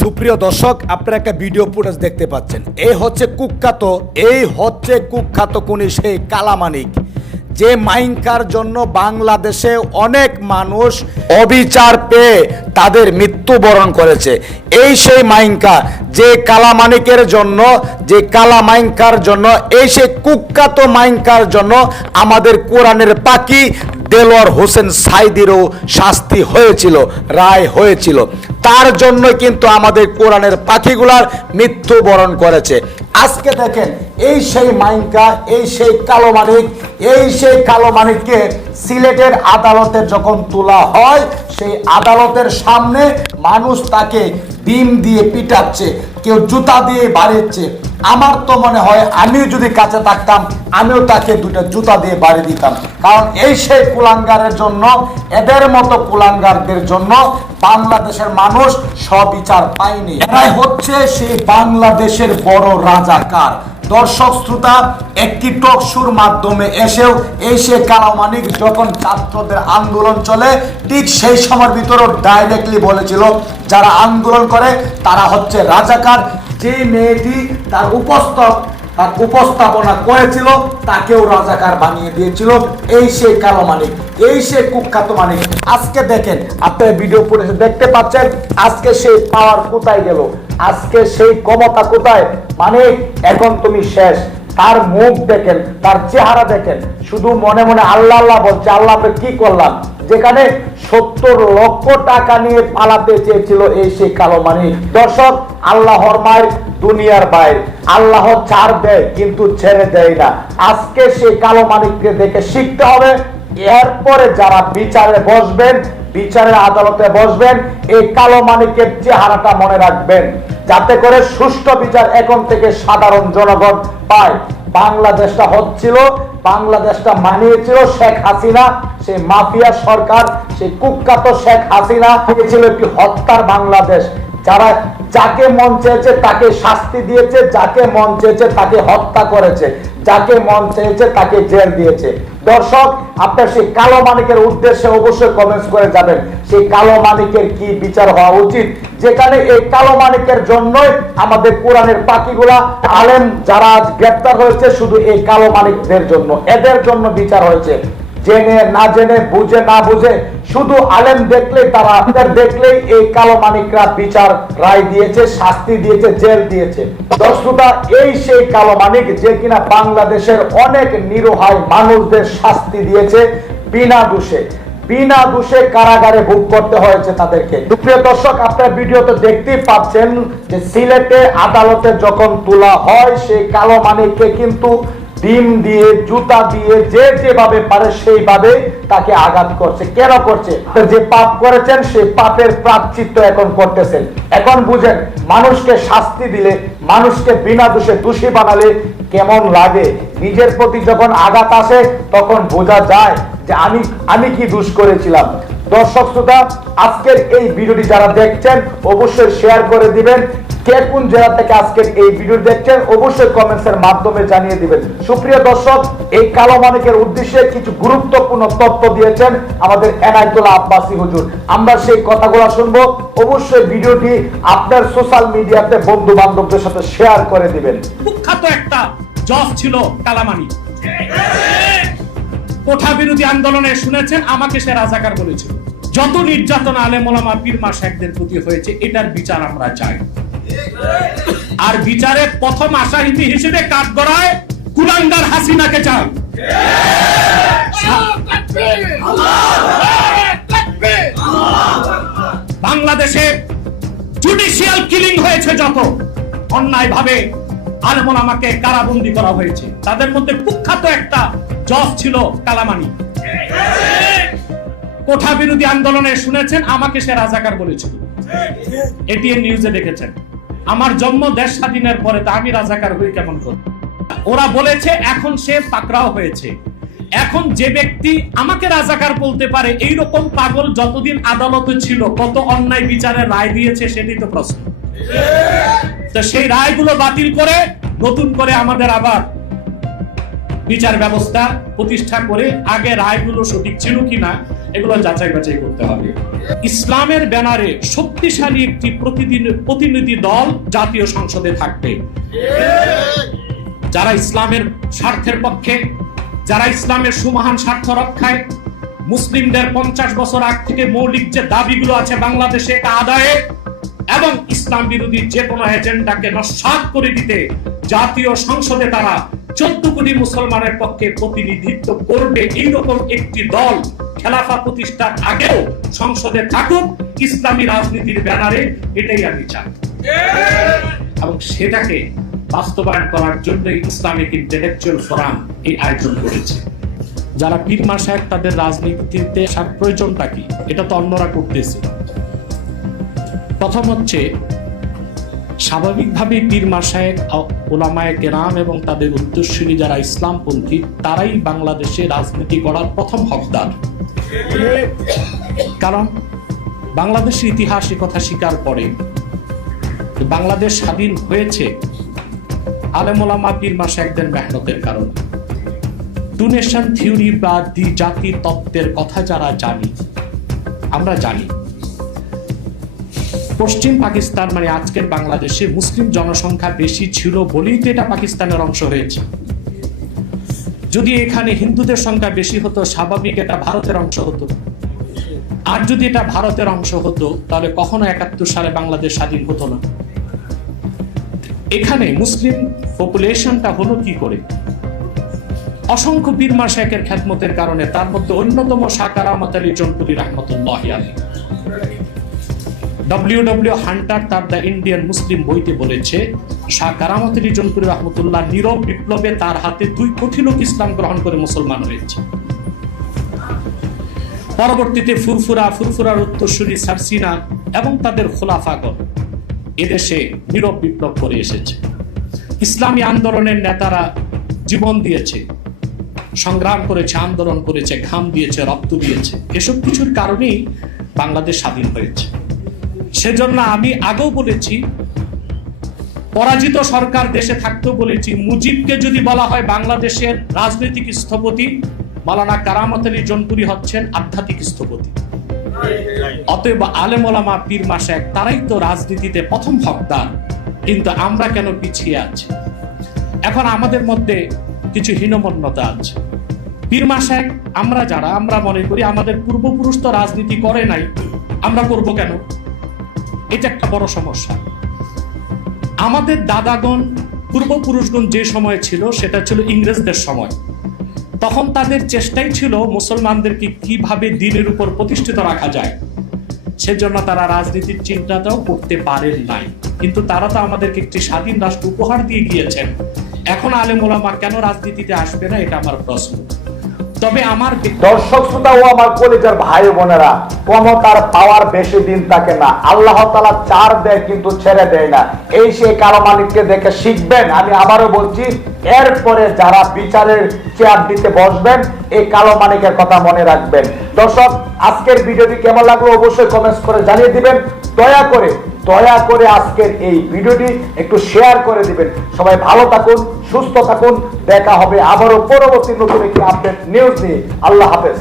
সুপ্রিয় দর্শক, আপনারা একটা ভিডিও ফুটেজ দেখতে পাচ্ছেন। এই হচ্ছে কুখ্যাত, এই হচ্ছে কুখ্যাত কোনি সেই কালামানিক যে মাইনকার জন্য বাংলাদেশে অনেক মানুষ অবিচার পেয়ে তাদের মৃত্যুবরণ করেছে। এই সেই মাইনকা যে কালামানিকের জন্য, যে কালা মাইনকার জন্য, এই সেই কুখ্যাত মাইনকার জন্য আমাদের কোরআনের পাখি দেলোয়ার হোসেন সাইদিরও শাস্তি হয়েছিল, রায় হয়েছিল। তার জন্য কিন্তু আমাদের কোরআনের পাখিগুলার মৃত্যুবরণ করেছে। আজকে দেখেন, এই সেই মাইনকা, এই সেই কালো মানিক, এই সেই কালো মানিককে সিলেটের আদালতে যখন তোলা হয়, সেই আদালতের সামনে মানুষ তাকে ডিম দিয়ে পিটাচ্ছে, কেউ জুতা দিয়ে বাড়িচ্ছে। আমার তো মনে হয় আমিও যদি কাছে থাকতাম, আমিও তাকে দুটো জুতা দিয়ে বাড়ি দিতাম। কারণ এই সেই কুলাঙ্গারের জন্য, এদের মতো কুলাঙ্গারদের জন্য বাংলাদেশের মানুষ সবিচার পায়নি। এরাই হচ্ছে সেই বাংলাদেশের বড় রাজাকার দর্শক, শ্রোতা, একটি টকশুর মাধ্যমে এসেও এই সে কালামানিক যখন ছাত্রদের আন্দোলন চলে, ঠিক সেই সময়ের ভিতরেও ডাইরেক্টলি বলেছিল, যারা আন্দোলন করে, তারা হচ্ছে রাজাকার। যে মেয়েটি তার উপস্থক, তার উপস্থাপনা করেছিল, তাকেও রাজাকার বানিয়ে দিয়েছিল। এই সে কালো মানিক এই সে কুখ্যাত মানিক। আজকে দেখেন, আপনার ভিডিও ফুটেজ দেখতে পাচ্ছেন, আজকে সেই পাওয়ার কোথায় গেল? আজকে সেই ক্ষমতা কোথায়? মানে এখন তুমি শেষ। তার মুখ দেখেন, তার চেহারা দেখেন। শুধু মনে মনে আল্লাহ আল্লাহ বলছে, আল্লাহ কি করলাম? যেখানে সত্তর লক্ষ টাকা নিয়ে পালাতে চেয়েছিল এই সেই কালো মানি। দর্শক, আল্লাহর মায়ের দুনিয়ার বাইরে। আল্লাহ ছাড় দেয়, কিন্তু ছেড়ে দেয় না। আজকে সেই কালো মানিককে দেখে শিখতে হবে, এরপরে যারা বিচারে বসবেন, বিচারের আদালতে বসবেন, এই কালো মানিকের চেহারাটা মনে রাখবেন। যাতে করে সুষ্ঠু বিচার এখন থেকে সাধারণ জনগণ পায়। বাংলাদেশটা হচ্ছিল, বাংলাদেশটা মানিয়েছিল শেখ হাসিনা, সেই মাফিয়া সরকার, সেই কুখ্যাত শেখ হাসিনা ছিল একটি হত্যার বাংলাদেশ। যারা যাকে মন চেয়েছে তাকে শাস্তি দিয়েছে, যাকে মন চেয়েছে তাকে হত্যা করেছে, যাকে মন চেয়েছে তাকে জেল দিয়েছে। দর্শক, আপনার সেই কালো মানিকের উদ্দেশ্যে অবশ্যই কমেন্টস করে যাবেন। সেই কালো মানিকের কি বিচার হওয়া উচিত? যেখানে এই কালো মানিকের জন্যই আমাদের কোরআনের পাখিগুলা, আলেম যারা গ্রেপ্তার হয়েছে, শুধু এই কালো মানিকদের জন্য, এদের জন্য বিচার হয়েছে। জেনে, না জেনে, বুঝে, না বুঝে, শুধু আলেম দেখলেই তারা আপনাদের দেখলেই এই কালো মানিকরা বিচার রায় দিয়েছে, শাস্তি দিয়েছে, জেল দিয়েছে। দর্শকরা এই সেই কালো মানিক যে কিনা বাংলাদেশের অনেক নিরুহায় মানুষদের শাস্তি দিয়েছে বিনা দোষে। বিনা দোষে কারাগারে ভোগ করতে হয়েছে তাদেরকে। প্রিয় দর্শক, আপনারা ভিডিওতে দেখতেই পাচ্ছেন যে সিলেটে আদালতে যখন তোলা হয়, সেই কালো মানিককে কিন্তু ডিম দিয়ে, জুতা দিয়ে, যে যেভাবে পারে সেইভাবে তাকে আঘাত করছে। কেন করছে? যে পাপ করেছেন সেই পাপের প্রাচ্চিত্য এখন করতেছেন। এখন বুঝেন, মানুষকে শাস্তি দিলে, মানুষকে বিনা দোষে দোষী বানালে কেমন লাগে? নিজের প্রতি যখন আঘাত আসে, তখন বোঝা যায় যে আমি আমি কি দোষ করেছিলাম। দর্শক শ্রোতা, আজকের এই ভিডিওটি যারা দেখছেন, অবশ্যই শেয়ার করে দিবেন। কে কোন জেলা থেকে আজকের এই ভিডিও দেখছেন, অবশ্যই কমেন্টস এর মাধ্যমে জানিয়ে দিবেন। সুপ্রিয় দর্শক, এই কালো মানিকের উদ্দেশ্যে কিছু গুরুত্বপূর্ণ তথ্য দিয়েছেন আমাদের এনায়তুল্লাহ আব্বাসী হুজুর। আমরা সেই কথাগুলো শুনব। অবশ্যই ভিডিওটি আপনার সোশ্যাল মিডিয়াতে বন্ধু বান্ধবদের সাথে শেয়ার করে দিবেন। কুখ্যাত একটা জজ ছিল কালামানি কোঠা বিরোধী আন্দোলনে শুনেছেন, আমাকে সে রাজাকার বলেছিল। যত নির্যাতন আলেমোলামা পীর মা শেখদের প্রতি হয়েছে, এটার বিচার আমরা চাই। আর বিচারে প্রথম আশাহিতি হিসেবে কাঠ গড়ায় কুলাঙ্গার হাসিনাকে চাই। বাংলাদেশে জুডিশিয়াল কিলিং হয়েছে যত অন্যায় ভাবে আলেমন আমাকে কারাবন্দি করা হয়েছে। তাদের মধ্যে কুখ্যাত একটা জজ ছিল কালামানি। কোঠা বিরোধী আন্দোলনে শুনেছেন, আমাকে সে রাজাকার বলেছিল। এটিএন নিউজে দেখেছেন। আমার জন্ম দেশ স্বাধীনের পরে তা আমি রাজাকার হই কেমন করে ওরা বলেছে, এখন সে পাকড়াও হয়েছে। এখন যে ব্যক্তি আমাকে রাজাকার বলতে পারে এই রকম পাগল যতদিন আদালতে ছিল, কত অন্যায় বিচারে রায় দিয়েছে সেটি তো প্রশ্ন। তো সেই রায়গুলো বাতিল করে নতুন করে আমাদের আবার বিচার ব্যবস্থা প্রতিষ্ঠা করে আগে রায়গুলো সঠিক ছিল কিনা, এগুলো যাচাই বাছাই করতে হবে। ইসলামের ব্যানারে শক্তিশালী একটি প্রতিদিন প্রতিনিধি দল জাতীয় সংসদে থাকবে। যারা ইসলামের স্বার্থের পক্ষে, যারা ইসলামের সুমহান স্বার্থ রক্ষায়, মুসলিমদের পঞ্চাশ বছর আগ থেকে মৌলিক যে দাবিগুলো আছে বাংলাদেশে, এটা আদায়ে এবং ইসলাম বিরোধী যে কোনো এজেন্ডাকে নস্বাত করে দিতে জাতীয় সংসদে তারা চোদ্দ কোটি মুসলমানের পক্ষে প্রতিনিধিত্ব করবে এইরকম একটি দল খেলাফা প্রতিষ্ঠার আগেও সংসদে থাকুক, ইসলামী রাজনীতির ব্যানারে এটাই আমি চাই। এবং সেটাকে বাস্তবায়ন করার জন্য ইসলামিক ইন্টেলেকচুয়াল ফোরাম এই আয়োজন করেছে। যারা পীর মা সাহেব তাদের রাজনীতিতে আসার প্রয়োজনটা কি? এটা তো অন্যরা করতেছে। প্রথম হচ্ছে স্বাভাবিকভাবে পীর মা সাহেব ওলামায় কেরাম এবং তাদের উত্তরসূরি যারা ইসলামপন্থী, তারাই বাংলাদেশে রাজনীতি করার প্রথম হকদার। কারণ বাংলাদেশের ইতিহাস কথা স্বীকার করে। বাংলাদেশ স্বাধীন হয়েছে আলেমোলামা পীর মা সাহেবদের মেহনতের কারণে। টু নেশন থিওরি বা দ্বি জাতি তত্ত্বের কথা যারা জানি, আমরা জানি। পশ্চিম পাকিস্তান মানে আজকের বাংলাদেশে মুসলিম জনসংখ্যা বেশি ছিল বলেই তো এটা পাকিস্তানের অংশ হয়েছে। যদি এখানে হিন্দুদের সংখ্যা বেশি হতো, স্বাভাবিক এটা ভারতের অংশ হতো। আর যদি এটা ভারতের অংশ হতো, তাহলে কখনো একাত্তর সালে বাংলাদেশ স্বাধীন হতো না। এখানে মুসলিম পপুলেশনটা হলো কি করে? অসংখ্য বীরমা শেখের খ্যাতমতের কারণে তার মধ্যে অন্যতম সাকার Ahmad Ali Jaunpuri Rahmatullah Ali W W Hunter তার দ্য ইন্ডিয়ান মুসলিম বইতে বলেছে, শাহ কারামত আলী জনপুরি রহমতুল্লাহ নীরব বিপ্লবে তার হাতে দুই কোটি লোক ইসলাম গ্রহণ করে মুসলমান হয়েছে। পরবর্তীতে ফুরফুরা, ফুরফুরার উত্তরসূরি সারসিনা এবং তাদের খোলাফাগণ এদেশে নীরব বিপ্লব করে এসেছে। ইসলামী আন্দোলনের নেতারা জীবন দিয়েছে, সংগ্রাম করেছে, আন্দোলন করেছে, ঘাম দিয়েছে, রক্ত দিয়েছে। এসব কিছুর কারণেই বাংলাদেশ স্বাধীন হয়েছে। সেজন্য আমি আগেও বলেছি, পরাজিত সরকার দেশে থাকতেও বলেছি, মুজিবকে যদি বলা হয় বাংলাদেশের রাজনৈতিক স্থপতি, মালানা কারামত আলী জনপুরি হচ্ছেন আধ্যাত্মিক স্থপতি। অতএব আলেমলামা পীর মাসেক, তারাই তো রাজনীতিতে প্রথম হকদার, কিন্তু আমরা কেন পিছিয়ে আছি? এখন আমাদের মধ্যে কিছু হীনমন্যতা আছে। পীর মাসেক, আমরা যারা, আমরা মনে করি আমাদের পূর্বপুরুষ তো রাজনীতি করে নাই, আমরা করব কেন? এটা একটা বড় সমস্যা। আমাদের দাদাগণ, পূর্বপুরুষগণ যে সময় ছিল, সেটা ছিল ইংরেজদের সময়। তখন তাদের চেষ্টাই ছিল মুসলমানদেরকে কীভাবে দিনের উপর প্রতিষ্ঠিত রাখা যায়। সেজন্য তারা রাজনীতির চিন্তাটাও করতে পারেন নাই। কিন্তু তারা তো আমাদেরকে একটি স্বাধীন রাষ্ট্র উপহার দিয়ে গিয়েছেন। এখন আলেম ওলামা কেন রাজনীতিতে আসবে না, এটা আমার প্রশ্ন। তবে আমার দর্শক শ্রোতা ও আমার কলেজের ভাই বোনেরা, ক্ষমতার পাওয়ার বেশি দিন থাকে না। আল্লাহ তালা চার দেয় কিন্তু ছেড়ে দেয় না। এই সেই কালো মালিককে দেখে শিখবেন। আমি আবারও বলছি এরপরে যারা বিচারের চেয়ার দিতে বসবেন, এই কালো মানিকের কথা মনে রাখবেন। দর্শক, আজকের ভিডিওটি কেমন লাগল অবশ্যই কমেন্টস করে জানিয়ে দিবেন। দয়া করে দয়া করে আজকের এই ভিডিওটি একটু শেয়ার করে দিবেন। সবাই ভালো থাকুন, সুস্থ থাকুন। দেখা হবে আবারও পরবর্তী নতুন একটি আপডেট নিউজ নিয়ে। আল্লাহ হাফেজ।